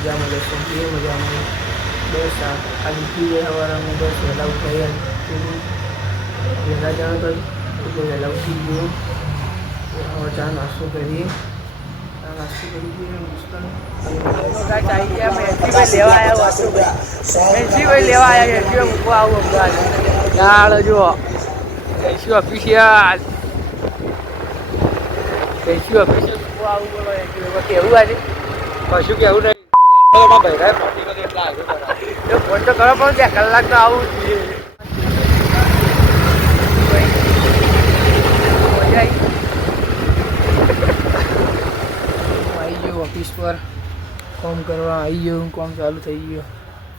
મજામાં જશો એ મજામાં બસ આ લીધી સવારમાં બસ વહેલા ઉઠાઈ વહેલા જાણ તો એટલે વહેલા ઉઠી ગયો હવે ચા નાસ્તો કરીએ નાસ્તો કરી દઈએ લેવા આવ્યા મૂકવા આવું ચાલો જુઓ કઈશું ઓફિશિયલ કઈશું ઓફિશિયલ મૂકવા આવું બોલો કેવું આજે કશું કેવું નહીં ફોન તો કરો પણ 2 કલાક તો આવું આવી ગયો ઓફિસ પર કામ કરવા આવી ગયો કામ ચાલુ થઈ ગયો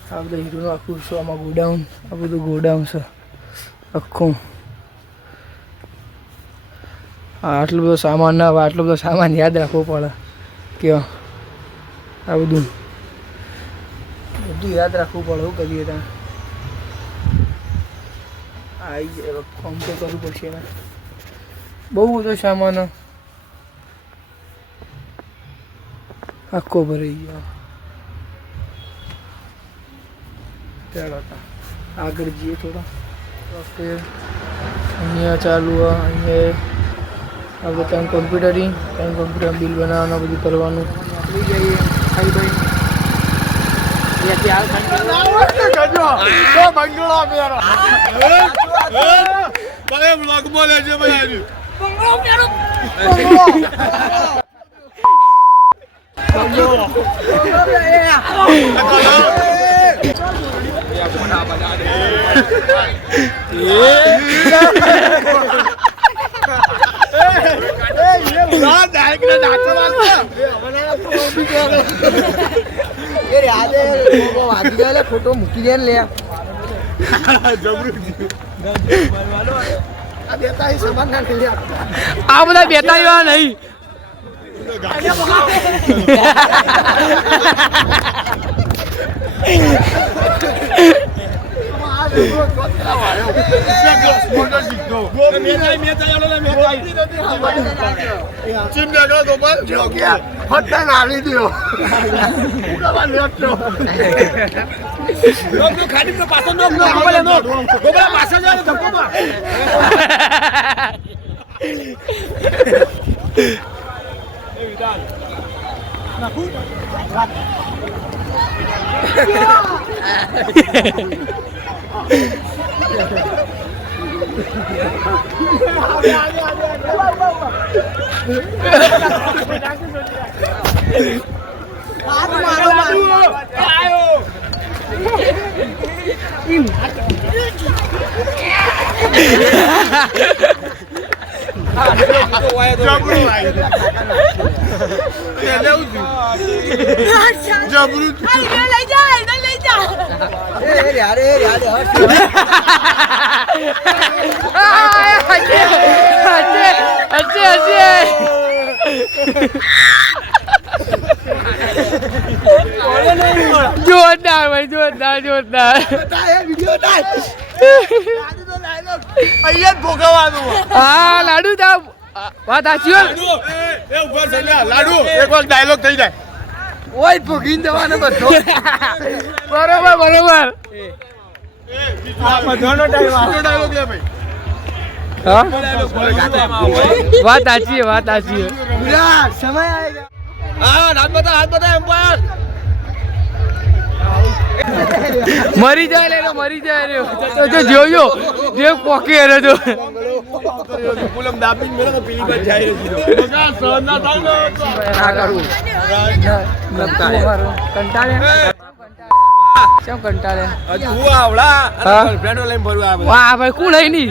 આ બધા હીરોનું આખું છે આમાં ગોડાઉન આ બધું ગોડાઉન છે આખું આટલો બધો સામાન ના આવે આટલો બધો સામાન યાદ રાખવો પડે કે આ બધું યાદ રાખવું પડે શું કરીએ ત્યાં આવી જાય કામ તો કરવું પડશે ને બહુ બધો સામાન આખો ભરાઈ ગયો ચાલો આગળ જઈએ થોડા ઓકે અહીંયા ચાલુ અહીંયા આપણે ત્યાં કોમ્પ્યુટર બિલ બનાવવાનું બધું કરવાનું આપણી જઈએ ખાઈ ભાઈ ફોટો મૂકી દે લે આ બધા બેતા નહીં જોરદાર ભાઈ જોરદાર હા લાડુ જા વાત સાચી લાડુ એક વાર ડાયલોગ થઈ જાય ઓય ભોગીને જવાનો બધો બરોબર વાત સાચી સમય હાથ બતા એમ્પાયર મરી જાય તો જોયો જે પોકે રે તો પુલમ દાબીને મેરે તો પીલી પર જાય રે બગા સહના થાય ના કરું કંટાળે તું આવડા ગર્લફ્રેન્ડ લઈને ફરવા આવે વાહ ભાઈ કોણ લઈ ની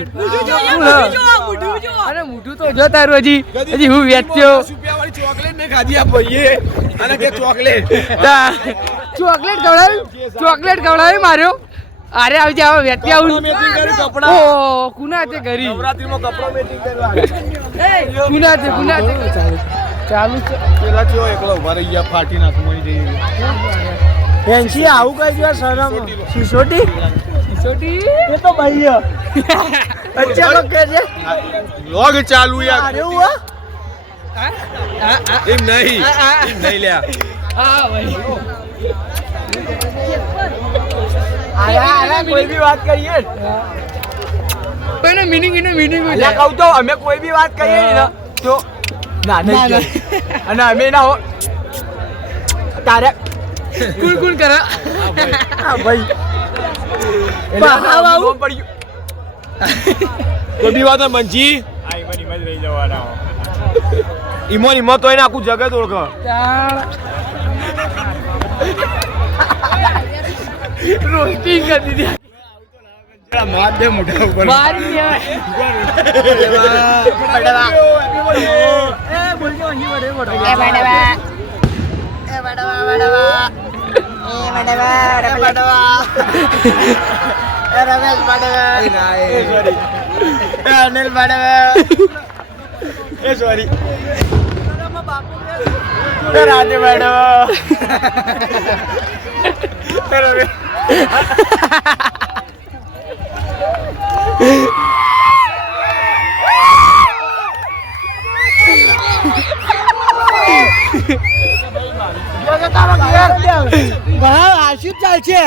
અરે મોઢું તો જો તારું હજી હું વેચ્યો રૂપિયા વાળી ચોકલેટ ને ખાધી આ ભાઈએ અને કે ચોકલેટ ખવડાવી માર્યો અરે આવી જા વેચ્યા આવું મેચિંગ કરી કપડા ઓ કુના તે ઘરી નવરાત્રીમાં કપડા મેચિંગ કરવા કુના તે ચાલુ છે પેલા ચો એકલો ઉભા રહી ગયા ફાટી નાખું મળી જઈ ફેન્સી આવું કઈ જો શરમ સિસોટી એ તો ભાઈ અચ્છા લોગ કે છે લોગ ચાલુ યાર અરે હુઆ એમ નહીં લ્યા હા ભાઈ કોઈ બી વાત કરીએ કોઈનો મીનિંગ એટલે કહું તો અમે કોઈ બી વાત કહીએ ને તો ના નહીં અને અમે ના હો તારે કુલ કરે હા ભાઈ પડ્યું કોઈ બી વાત મંજી ઈમો તો એને આખું જગત ઓળખો રોસ્ટિંગ કરી દીધી માર દે મોઢા ઉપર મારી અનિલ એ સોરી રાધે મેડમ આશીષ ચાલશે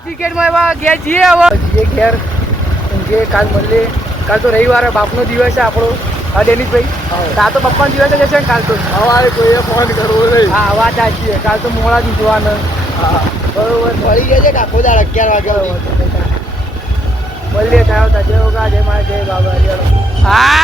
ક્રિકેટમાં એવા ઘેર જઈએ હવે ઘેર જે કાલ મળીએ કાલ તો રવિવારે બાપનો દિવસ છે આપણો હા ડેનિશભાઈ કાલ તો પપ્પાનો દિવસ જ છે ને કાલ તો સવારે કોઈએ ફોન કરવો નહીં હા વાત સાચી છે કાલ તો મોડા જ ઉઠવાના બરોબર મળી ગયા છે આખો દાડ 11 વાગ્યા મળીએ થાય જય હોગા જય મારા જય બાબા હા